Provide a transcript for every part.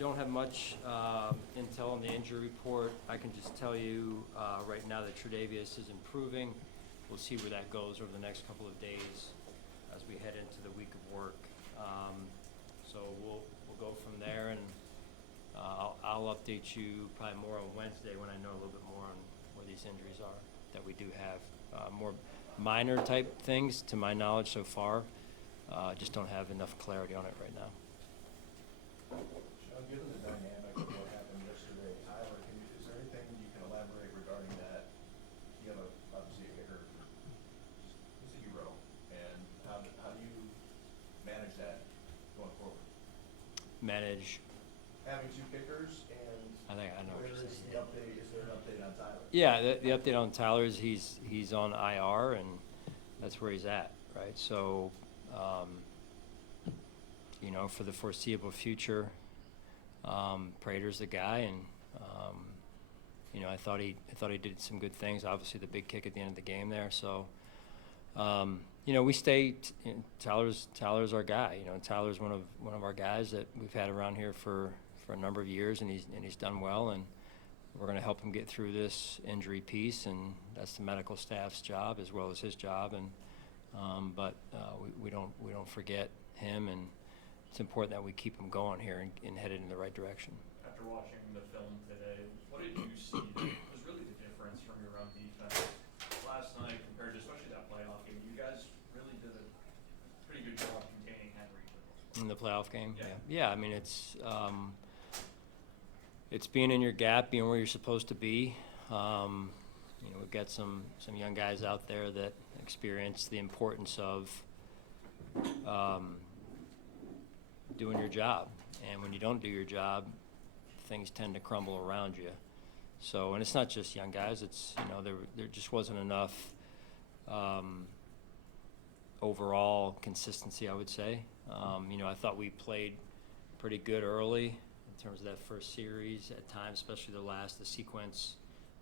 don't have much intel on the injury report. I can just tell you right now that Tre'Davious is improving. We'll see where that goes over the next couple of days as we head into the week of work. So we'll go from there, and I'll update you probably more on Wednesday when I know a little bit more on where these injuries are that we do have. More minor type things to my knowledge so far. Just don't have enough clarity on it right now. Sean, given the dynamic of what happened yesterday, Tyler, is there anything you can elaborate regarding that? You have obviously a kicker, he's a hero, and how do you manage that going forward? Manage. Having two kickers, and I think I know what where you're is saying. the update? Is there an update on Tyler? Yeah, the update on Tyler is he's on IR, and that's where he's at, right? So, for the foreseeable future, Prater's the guy, and I thought he did some good things. Obviously, the big kick at the end of the game there. So, we stay. Tyler's our guy. Tyler's one of our guys that we've had around here for a number of years, and he's done well, and we're going to help him get through this injury piece, and that's the medical staff's job as well as his job. And but we don't forget him, and it's important that we keep him going here and headed in the right direction. After watching the film today, what did you see that was really the difference from your own defense last night compared to especially that playoff game? You guys really did a pretty good job containing Henry. In the playoff game? Yeah. Yeah, I mean, it's being in your gap, being where you're supposed to be. We've got some young guys out there that experience the importance of doing your job. And when you don't do your job, things tend to crumble around you. So, and it's not just young guys. It's, there just wasn't enough overall consistency, I would say. I thought we played pretty good early in terms of that first series at times, especially the sequence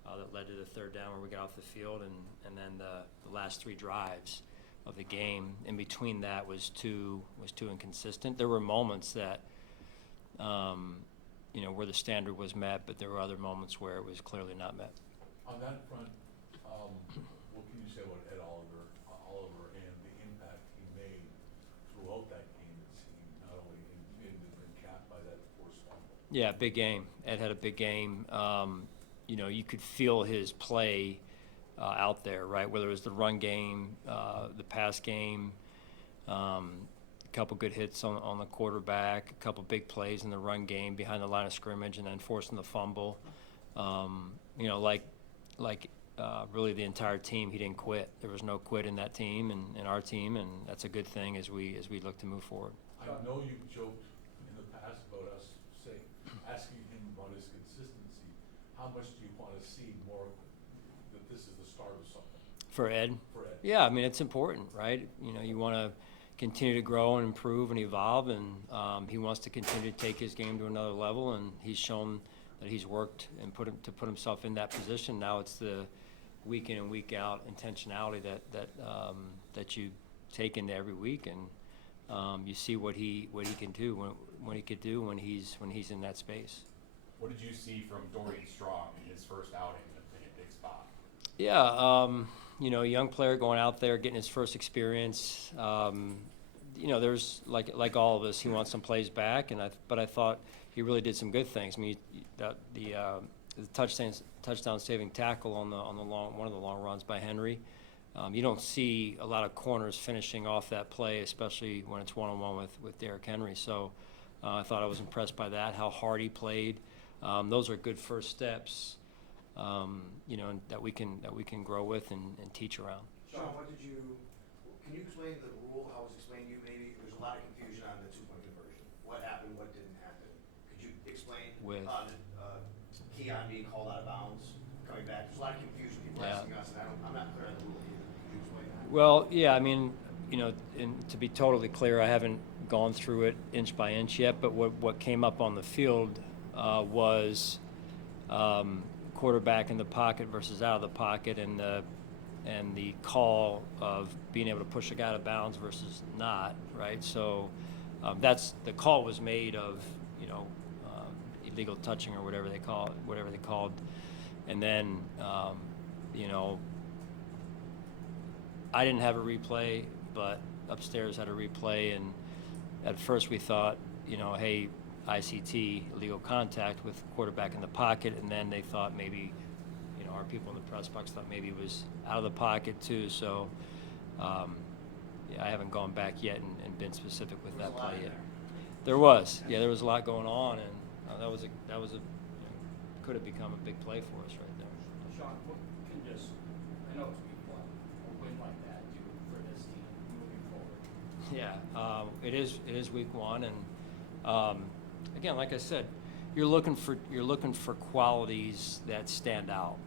that led to the third down where we got off the field, and then the last three drives of the game. In between that was too inconsistent. There were moments that where the standard was met, but there were other moments where it was clearly not met. On that front, what can you say about Ed Oliver and the impact he made throughout that game, it seemed, not only in capped by that forced fumble? Yeah, big game. Ed had a big game. You could feel his play out there, right? Whether it was the run game, the pass game, a couple good hits on the quarterback, a couple big plays in the run game behind the line of scrimmage, and then forcing the fumble. Really the entire team, he didn't quit. There was no quit in that team and our team, and that's a good thing as we look to move forward. I know you've joked in the past about us asking him about his consistency. How much do you want to see more that this is the start of something? For Ed? For Ed. Yeah, I mean, it's important, right? You want to continue to grow and improve and evolve, and he wants to continue to take his game to another level, and he's shown that he's worked and put himself in that position. Now it's the week in and week out intentionality that you take into every week, and you see what he can do when he's in that space. What did you see from Dorian Strong in his first outing in a big spot? Yeah, young player going out there, getting his first experience. There's like all of us, he wants some plays back, but I thought he really did some good things. I mean, the touchdown saving tackle on one of the long runs by Henry. You don't see a lot of corners finishing off that play, especially when it's one-on-one with Derrick Henry. So I thought I was impressed by that, how hard he played. Those are good first steps, that we can grow with and teach around. Sean, can you explain the rule, how it was explained to you? Maybe there's a lot of confusion on the two-point conversion. What happened, what didn't happen? Could you explain With Keon being called out of bounds, coming back? There's a lot of confusion. People asking us, and I'm not clear on the rule either. Could you explain that? Well, yeah, I mean, and to be totally clear, I haven't gone through it inch by inch yet, but what came up on the field was quarterback in the pocket versus out of the pocket, and the call of being able to push a guy out of bounds versus not, right? So that's the call was made of illegal touching or whatever they called. And then, you know, I didn't have a replay, but upstairs had a replay, and at first we thought, you know, hey, ICT, illegal contact with quarterback in the pocket, and then they thought maybe, you know, our people in the press box thought maybe it was out of the pocket too. So, yeah, I haven't gone back yet and been specific with that play yet. There was a lot going on, and that was a could have become a big play for us right there. Sean, what can just, I know it's week one, a win like that do for this team moving forward? Yeah, it is week one, and again, like I said, you're looking for qualities that stand out.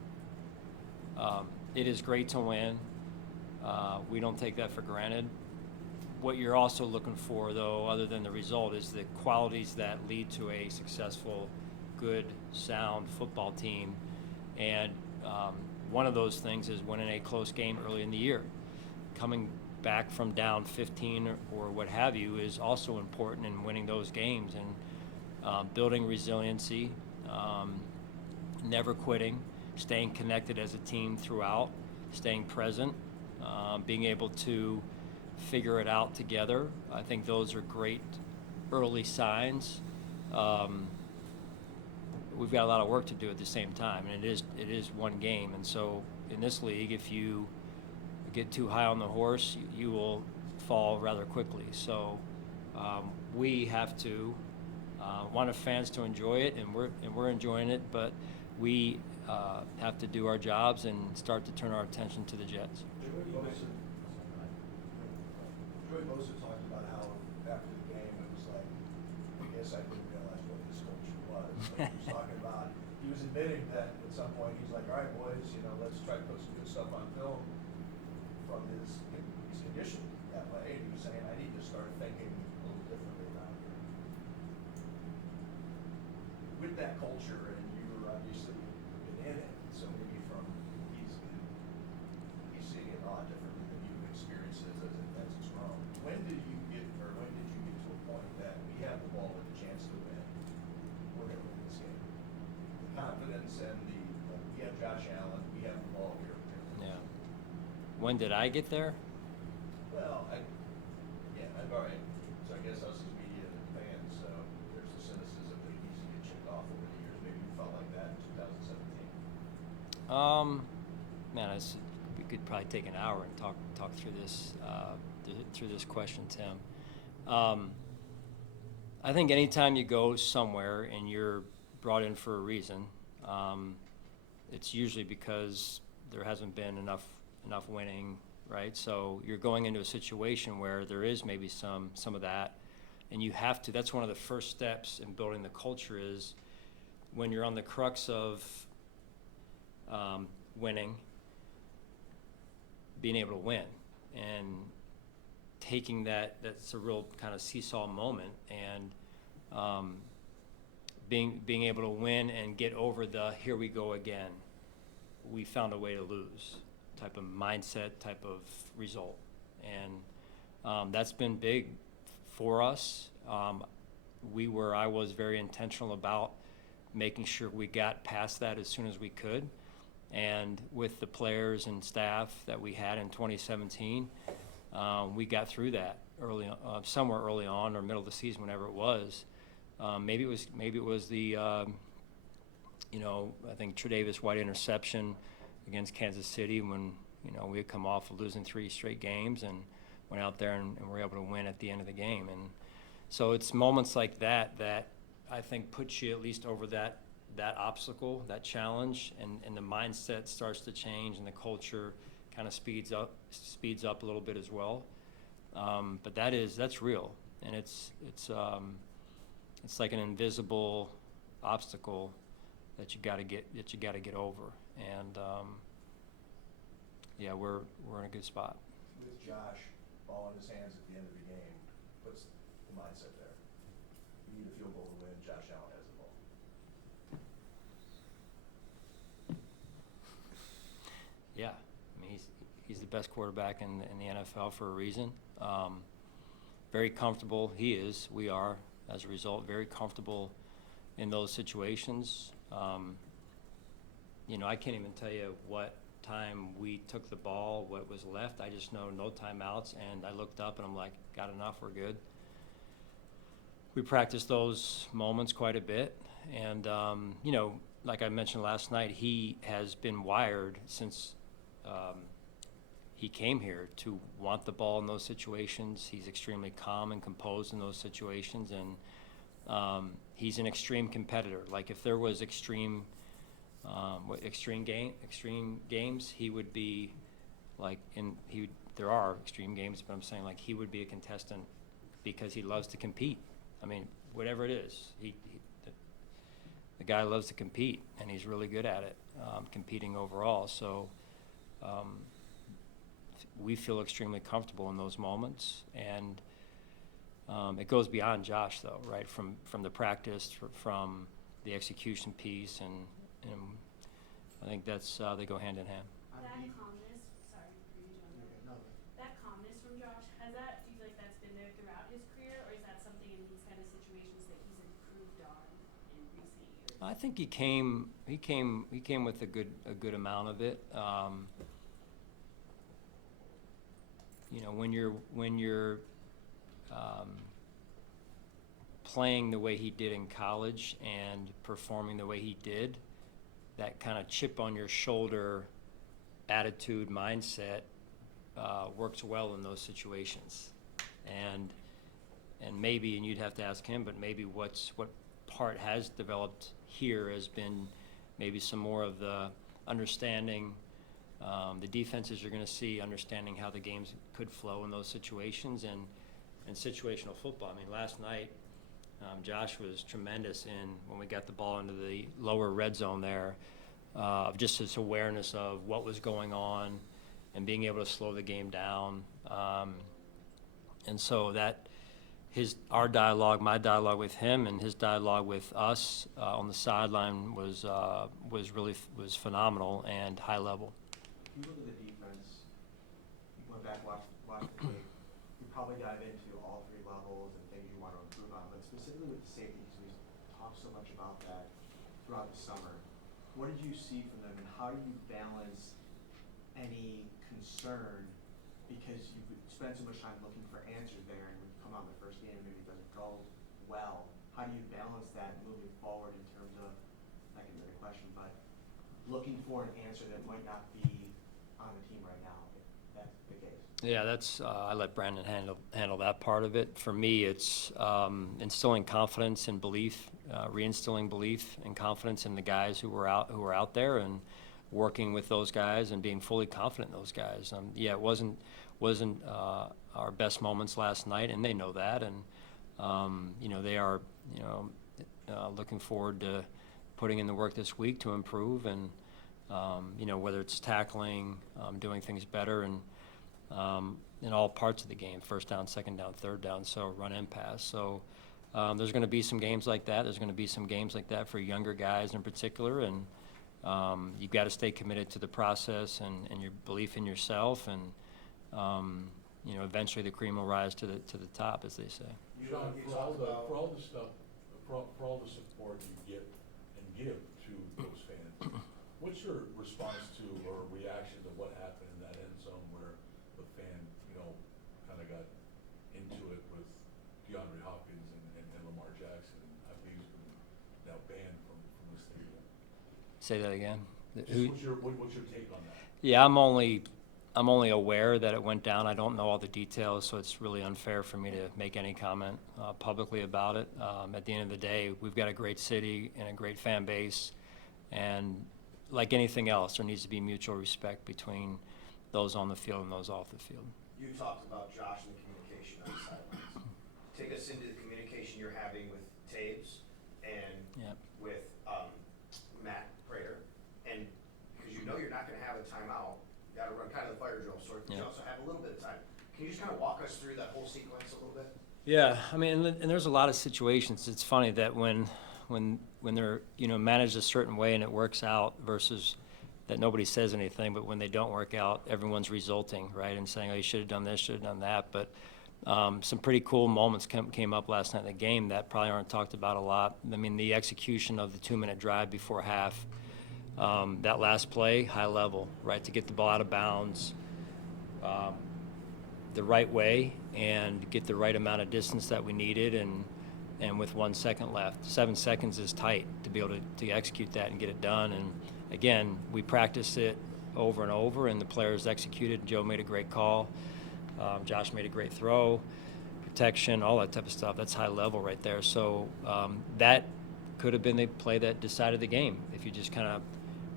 It is great to win. We don't take that for granted. What you're also looking for, though, other than the result, is the qualities that lead to a successful, good, sound football team. And one of those things is winning a close game early in the year. Coming back from down 15 or what have you is also important in winning those games, and building resiliency, never quitting, staying connected as a team throughout, staying present, being able to figure it out together. I think those are great early signs. We've got a lot of work to do at the same time, and it is one game. And so in this league, if you get too high on the horse, you will fall rather quickly. So we have to want our fans to enjoy it, and we're enjoying it, but we have to do our jobs and start to turn our attention to the Jets. Joey Bosa talked about how after the game it was like, I guess I didn't realize what his culture was. Like, he was talking about, he was admitting that at some point he's like, all right, boys, you know, let's try to put some good stuff on film from his condition that way. And he was saying, I need to start thinking a little differently around here. With that culture, and you were obviously been in it, so maybe he's seeing it a lot differently than you've experienced it as it's grown. When did you get to a point that we have the ball with a chance to win? We're going to win this game. The confidence and we have Josh Allen, we have the ball here. Yeah. When did I get there? Well, I've already. So I guess us as media and fans, so there's the cynicism that needs to get chipped off over the years. Maybe you felt like that in 2017. Man, we could probably take an hour and talk through this question, Tim. I think anytime you go somewhere and you're brought in for a reason, it's usually because there hasn't been enough winning, right? So you're going into a situation where there is maybe some of that, and you have to. That's one of the first steps in building the culture, is when you're on the crux of winning, being able to win, and taking that's a real kind of seesaw moment, and being able to win and get over the here we go again, we found a way to lose type of mindset, type of result. And that's been big for us. I was very intentional about making sure we got past that as soon as we could. And with the players and staff that we had in 2017, we got through that somewhere early on or middle of the season, whenever it was. Maybe it was the I think Tre'Davious White interception against Kansas City when we had come off of losing 3 straight games and went out there and were able to win at the end of the game. And so it's moments like that that I think puts you at least over that obstacle, that challenge, and the mindset starts to change, and the culture kind of speeds up a little bit as well. But that's real, and it's like an invisible obstacle that you got to get over. And we're in a good spot. With Josh ball in his hands at the end of the game, what's the mindset there? You need a field goal to win. Josh Allen has the ball. Yeah, I mean he's the best quarterback in the NFL for a reason. Very comfortable. We are, as a result, very comfortable in those situations. You know, I can't even tell you what time we took the ball, what was left. I just know no timeouts, and I looked up and I'm like, got enough, we're good. We practiced those moments quite a bit, and you know, like I mentioned last night, he has been wired since he came here to want the ball in those situations. He's extremely calm and composed in those situations, and he's an extreme competitor. Like if there was extreme games, he would be like there are extreme games, but I'm saying like he would be a contestant because he loves to compete. I mean, whatever it is, the guy loves to compete, and he's really good at it, competing overall. So we feel extremely comfortable in those moments, and it goes beyond Josh, though, right? From the practice, from the execution piece, and I think that's they go hand in hand. That calmness, sorry for you, John. That calmness from Josh, do you feel like that's been there throughout his career, or is that something in these kind of situations that he's improved on in recent years? I think he came with a good amount of it. You know, when you're playing the way he did in college and performing the way he did, that kind of chip on your shoulder attitude, mindset works well in those situations. And maybe, and you'd have to ask him, but maybe what part has developed here has been maybe some more of the understanding the defenses you're going to see, understanding how the games could flow in those situations, and situational football. I mean, last night, Josh was tremendous when we got the ball into the lower red zone there, of just his awareness of what was going on and being able to slow the game down. And so our dialogue, my dialogue with him, and his dialogue with us on the sideline was phenomenal and high level. You look at the defense, you went back, watched the tape, you probably dive into all three levels and things you want to improve on, but specifically with the safety, because we talked so much about that throughout the summer. What did you see from them, and how do you balance any concern, because you spend so much time looking for answers there, and when you come out in the first game and maybe it doesn't go well, how do you balance that moving forward in terms of, not getting into the question, but looking for an answer that might not be on the team right now, if that's the case? Yeah, I let Brandon handle that part of it. For me, it's instilling confidence and belief, reinstilling belief and confidence in the guys who were out there, and working with those guys and being fully confident in those guys. Yeah, it wasn't our best moments last night, and they know that, and you know, they are looking forward to putting in the work this week to improve, and you know, whether it's tackling, doing things better, and in all parts of the game, first down, second down, third down, so run and pass. So there's going to be some games like that. There's going to be some games like that for younger guys in particular, and you've got to stay committed to the process and your belief in yourself, and you know, eventually the cream will rise to the top, as they say. Sean, for all the support you get and give to those fans, what's your response to or reaction to what happened in that end zone where the fan, you know, kind of got into it with DeAndre Hopkins and Lamar Jackson? I believe he's been now banned from the stadium. Say that again. What's your take on that? Yeah, I'm only aware that it went down. I don't know all the details, so it's really unfair for me to make any comment publicly about it. At the end of the day, we've got a great city and a great fan base, and like anything else, there needs to be mutual respect between those on the field and those off the field. You talked about Josh and the communication on the sidelines. Take us into the communication you're having with Taves and with Matt Prater, and because you know you're not going to have a timeout, you got to run kind of the fire drill sort, but you also have a little bit of time. Can you just kind of walk us through that whole sequence a little bit? Yeah, I mean, and there's a lot of situations. It's funny that when they're, you know, managed a certain way and it works out, versus that nobody says anything, but when they don't work out, everyone's resulting, right, and saying, oh, you should have done this, should have done that. But Some pretty cool moments came up last night in the game that probably aren't talked about a lot. I mean, the execution of the 2-minute drive before half, that last play, high level, right, to get the ball out of bounds the right way and get the right amount of distance that we needed, and with 1 second left. 7 seconds is tight to be able to execute that and get it done. And again, we practiced it over and over, and the players executed. Joe made a great call. Josh made a great throw, protection, all that type of stuff. That's high level right there. So that could have been the play that decided the game if you just kind of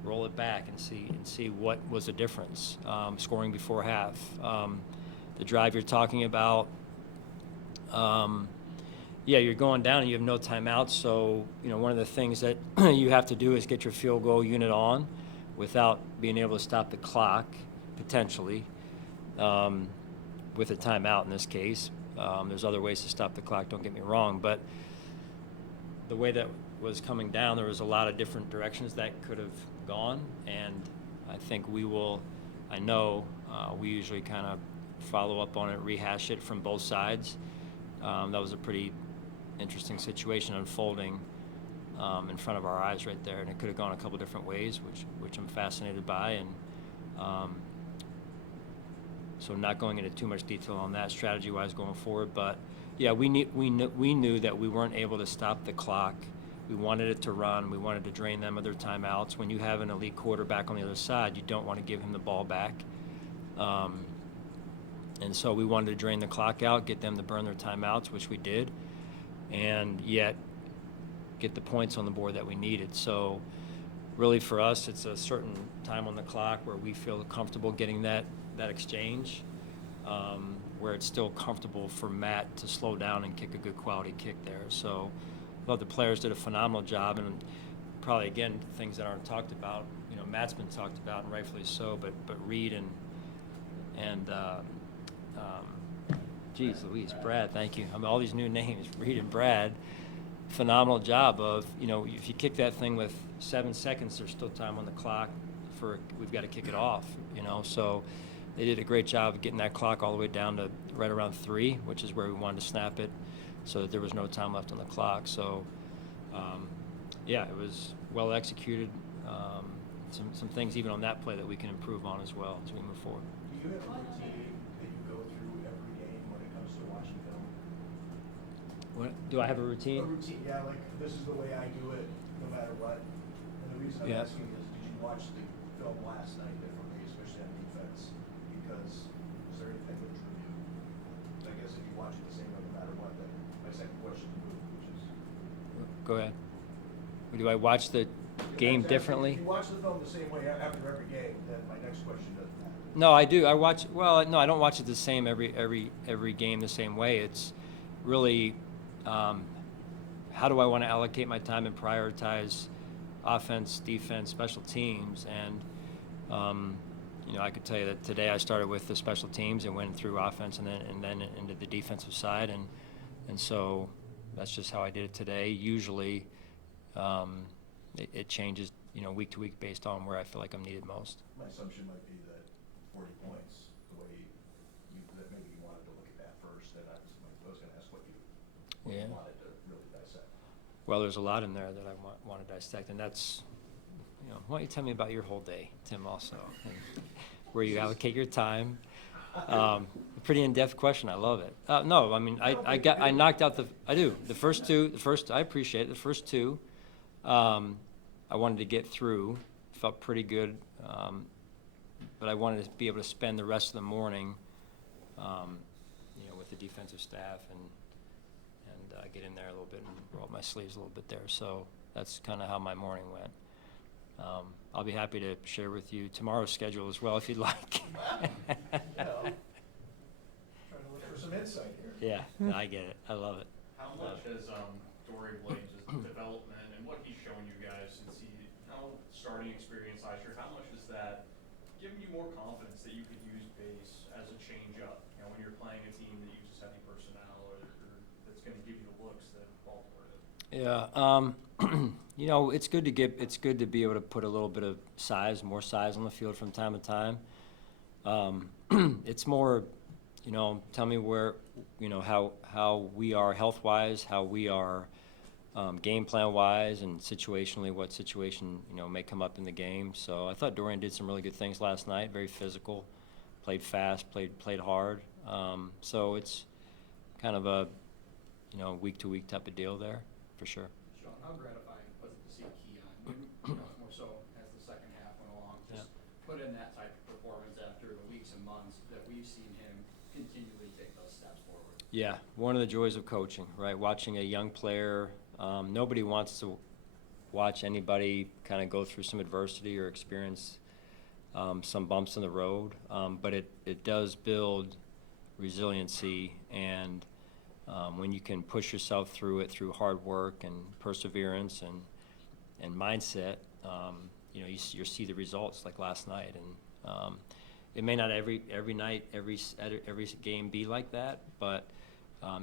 roll it back and see what was the difference. Scoring before half, the drive you're talking about. Yeah, you're going down and you have no timeouts. So one of the things that you have to do is get your field goal unit on without being able to stop the clock potentially. With a timeout in this case. There's other ways to stop the clock, don't get me wrong, but the way that was coming down, there was a lot of different directions that could have gone, and I think we usually kind of follow up on it, rehash it from both sides. That was a pretty interesting situation unfolding in front of our eyes right there, and it could have gone a couple different ways, which I'm fascinated by, and so not going into too much detail on that strategy-wise going forward, but yeah, we knew that we weren't able to stop the clock. We wanted it to run. We wanted to drain them of their timeouts. When you have an elite quarterback on the other side, you don't want to give him the ball back. And so we wanted to drain the clock out, get them to burn their timeouts, which we did, and yet get the points on the board that we needed. So really for us, it's a certain time on the clock where we feel comfortable getting that exchange, where it's still comfortable for Matt to slow down and kick a good quality kick there. So I thought the players did a phenomenal job, and probably, again, things that aren't talked about. Matt's been talked about, and rightfully so, but Reed and geez Louise, Brad, thank you. I mean, all these new names, Reed and Brad, phenomenal job of, if you kick that thing with 7 seconds, there's still time on the clock we've got to kick it off, so they did a great job of getting that clock all the way down to right around 3, which is where we wanted to snap it, so that there was no time left on the clock. So, yeah, it was well executed. Some things even on that play that we can improve on as well as we move forward. Do you have a routine that you go through every game when it comes to watching film? What, do I have a routine? A routine, yeah, like this is the way I do it, no matter what. And the reason I'm asking is, did you watch the film last night differently, especially on defense? Because is there anything that drew you? I guess if you watch it the same way, no matter what, then my second question would, which is. Go ahead. Do I watch the game differently? If you watch the film the same way after every game, then my next question doesn't matter. No, I do. I watch. Well, no, I don't watch it the same every game the same way. It's really how do I want to allocate my time and prioritize offense, defense, special teams, and I could tell you that today I started with the special teams and went through offense and then into the defensive side, and so that's just how I did it today. Usually, it changes week to week based on where I feel like I'm needed most. My assumption might be that 40 points, the way that maybe you wanted to look at that first, and I was going to ask what you wanted to really dissect. Well, there's a lot in there that I want to dissect, and that's, why don't you tell me about your whole day, Tim, also, and where you allocate your time. A pretty in-depth question. I love it. No, I mean, I knocked out the first two. I appreciate it. The first two, I wanted to get through. Felt pretty good, but I wanted to be able to spend the rest of the morning, with the defensive staff and get in there a little bit and roll up my sleeves a little bit there. So that's kind of how my morning went. I'll be happy to share with you tomorrow's schedule as well if you'd like. Trying to look for some insight here. Yeah, no, I get it. I love it. How much has Dory Blades' development and what he's shown you guys since starting experience last year, how much has that given you more confidence that you could use base as a change-up? When you're playing a team that uses heavy personnel or that's going to give you the looks that Baltimore did. Yeah, it's good to be able to put a little bit of more size on the field from time to time. It's more tell me where, how we are health-wise, how we are game plan-wise, and situationally, what situation, may come up in the game. So I thought Dorian did some really good things last night, very physical, played fast, played hard. So it's kind of a, week-to-week type of deal there, for sure. Sean, how gratifying was it to see Keon, more so as the second half went along, just put in that type of performance after the weeks and months that we've seen him continually take those steps forward? Yeah, one of the joys of coaching, right? Watching a young player, nobody wants to watch anybody kind of go through some adversity or experience some bumps in the road, but it does build resiliency, and when you can push yourself through it through hard work and perseverance and mindset, you see the results like last night. And it may not every night, every game be like that, but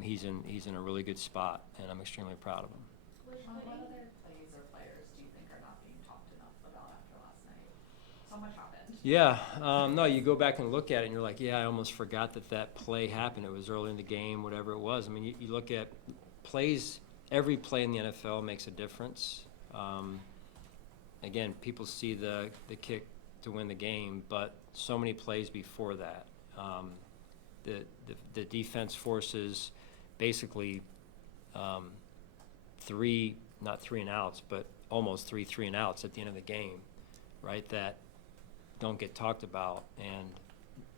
he's in a really good spot, and I'm extremely proud of him. Sean, what other plays or players do you think are not being talked enough about after last night? So much happened. Yeah, no, you go back and look at it, and you're like, yeah, I almost forgot that play happened. It was early in the game, whatever it was. I mean, you look at plays, every play in the NFL makes a difference. Again, people see the kick to win the game, but so many plays before that. The defense forces basically not three and outs, but almost three and outs at the end of the game, right? That don't get talked about,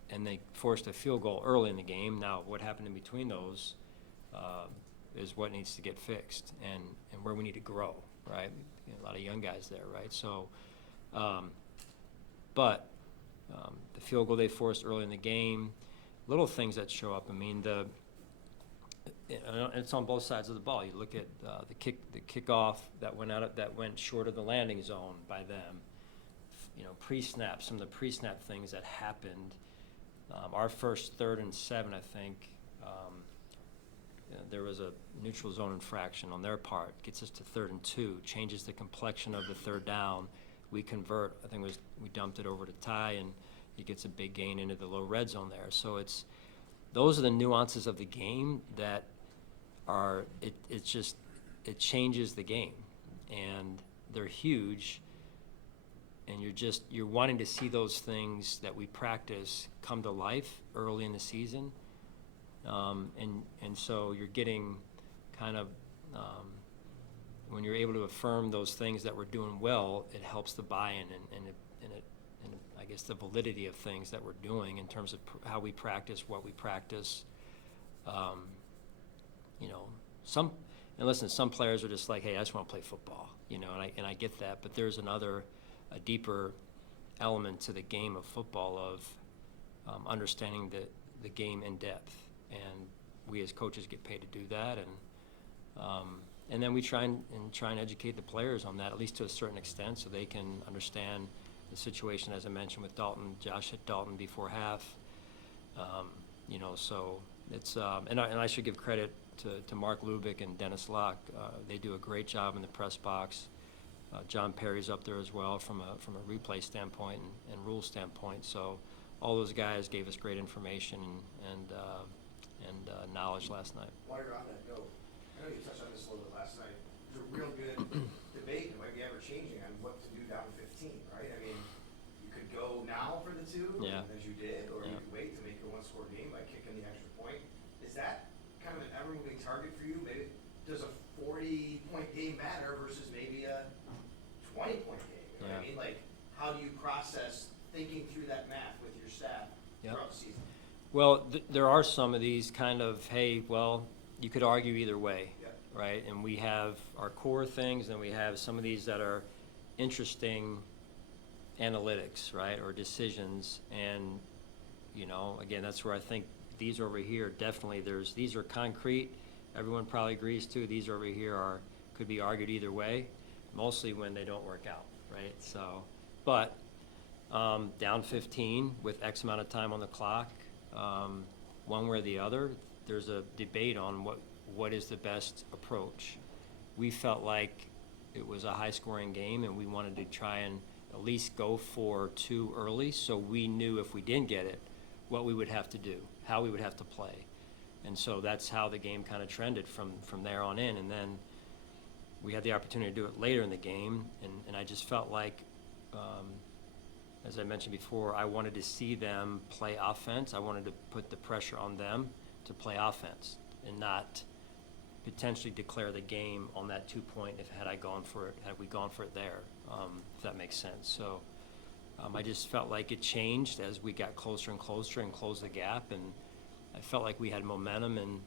and they forced a field goal early in the game. Now, what happened in between those is what needs to get fixed, and where we need to grow, right? A lot of young guys there, right? So, but the field goal they forced early in the game, little things that show up. I mean, it's on both sides of the ball. You look at the kickoff that went short of the landing zone by them. Pre-snap, some of the pre-snap things that happened. Our first 3rd and 7, I think, there was a neutral zone infraction on their part. Gets us to 3rd and 2, changes the complexion of the 3rd down. We convert. I think we dumped it over to Ty, and he gets a big gain into the low red zone there. So those are the nuances of the game that are it changes the game, and they're huge. And you're wanting to see those things that we practice come to life early in the season, and so you're getting kind of when you're able to affirm those things that we're doing well, it helps the buy-in and I guess the validity of things that we're doing in terms of how we practice, what we practice. Some players are just like, hey, I just want to play football, and I get that, but there's a deeper element to the game of football of understanding the game in depth, and we as coaches get paid to do that, and then we try and educate the players on that, at least to a certain extent, so they can understand the situation. As I mentioned with Dalton, Josh hit Dalton before half, so it's and I should give credit to Mark Lubick and Dennis Locke. They do a great job in the press box. John Perry's up there as well from a replay standpoint and rule standpoint. So all those guys gave us great information and knowledge last night. While you're on that note, I know you touched on this a little bit last night. There's a real good debate, it might be ever changing, on what to do down 15, right? I mean, you could go now for the 2, as you did, or you could wait to make it a one-score game by kicking the extra point. Is that kind of an ever-moving target for you? Maybe does a 40-point game matter versus maybe a 20-point game? You know what I mean? Like, how do you process thinking through that math with your staff throughout the season? Well, there are some of these kind of, hey, well, you could argue either way, right? And we have our core things, and we have some of these that are interesting analytics, right, or decisions. And, again, that's where I think these over here, definitely these are concrete. Everyone probably agrees to. These over here could be argued either way, mostly when they don't work out, right? So, but down 15 with X amount of time on the clock, one way or the other, there's a debate on what is the best approach. We felt like it was a high-scoring game, and we wanted to try and at least go for 2 early, so we knew if we didn't get it, what we would have to do, how we would have to play. And so that's how the game kind of trended from there on in. And then we had the opportunity to do it later in the game, and I just felt like, as I mentioned before, I wanted to see them play offense. I wanted to put the pressure on them to play offense and not potentially declare the game on that 2-point had we gone for it there, if that makes sense. So I just felt like it changed as we got closer and closer and closed the gap, and I felt like we had momentum, and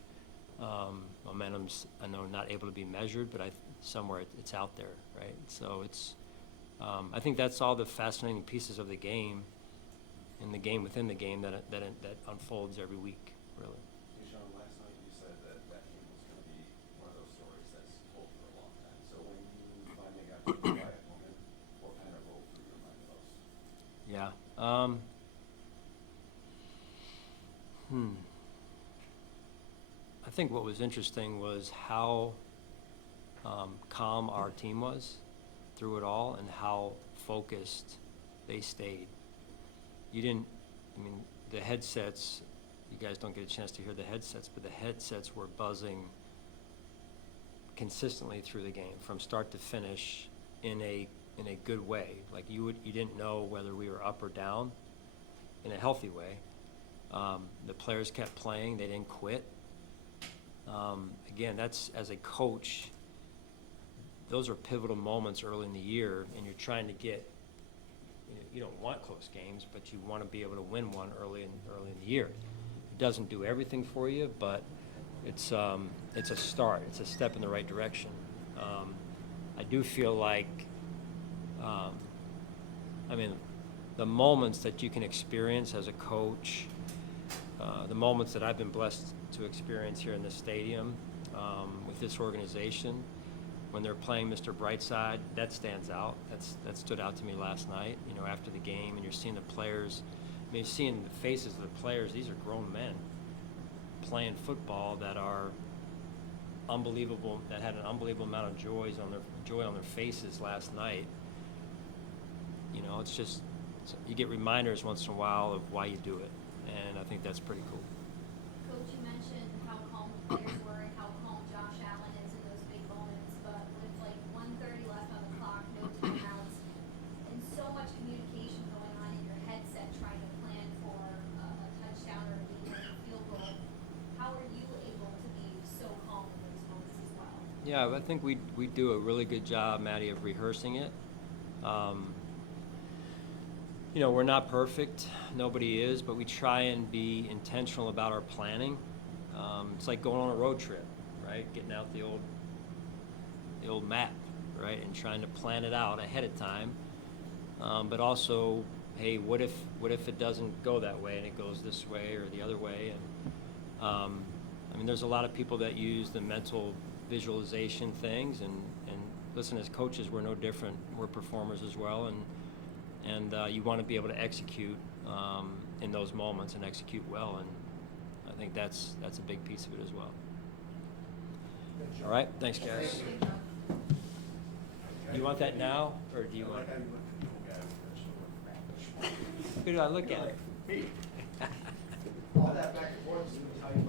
momentum's, I know, not able to be measured, but somewhere it's out there, right? So it's, I think that's all the fascinating pieces of the game, and the game within the game that unfolds every week, really. Hey, Sean, last night you said that game was going to be one of those stories that's told for a long time. So when you finally got to the quiet moment, what kind of rolled through your mind most? Yeah. I think what was interesting was how calm our team was through it all and how focused they stayed. The headsets, you guys don't get a chance to hear the headsets, but the headsets were buzzing consistently through the game from start to finish in a good way. Like you didn't know whether we were up or down in a healthy way. The players kept playing, they didn't quit. Again, that's, as a coach, those are pivotal moments early in the year, and you're trying to get, you don't want close games, but you want to be able to win one early in the year. It doesn't do everything for you, but it's a start. It's a step in the right direction. I do feel like, the moments that you can experience as a coach, the moments that I've been blessed to experience here in this stadium with this organization, when they're playing Mr. Brightside, that stands out. That stood out to me last night, after the game, and you're seeing the players. You're seeing the faces of the players. These are grown men playing football that are unbelievable, that had an unbelievable amount of joy on their faces last night. It's just, you get reminders once in a while of why you do it, and I think that's pretty cool. Coach, you mentioned how calm the players were and how calm Josh Allen is in those big moments, but with like 1:30 left on the clock, no timeouts, and so much communication going on in your headset trying to plan for a touchdown or a game-winning field goal, how are you able to be so calm in those moments as well? Yeah, I think we do a really good job, Maddie, of rehearsing it. We're not perfect. Nobody is, but we try and be intentional about our planning. It's like going on a road trip, right? Getting out the old map, right, and trying to plan it out ahead of time. But also, hey, what if it doesn't go that way and it goes this way or the other way? And there's a lot of people that use the mental visualization things, and listen, as coaches, we're no different. We're performers as well, and you want to be able to execute in those moments and execute well, and I think that's a big piece of it as well. All right, thanks, guys. You want that now, or do you want? Who do I look at? All that back and forth is how you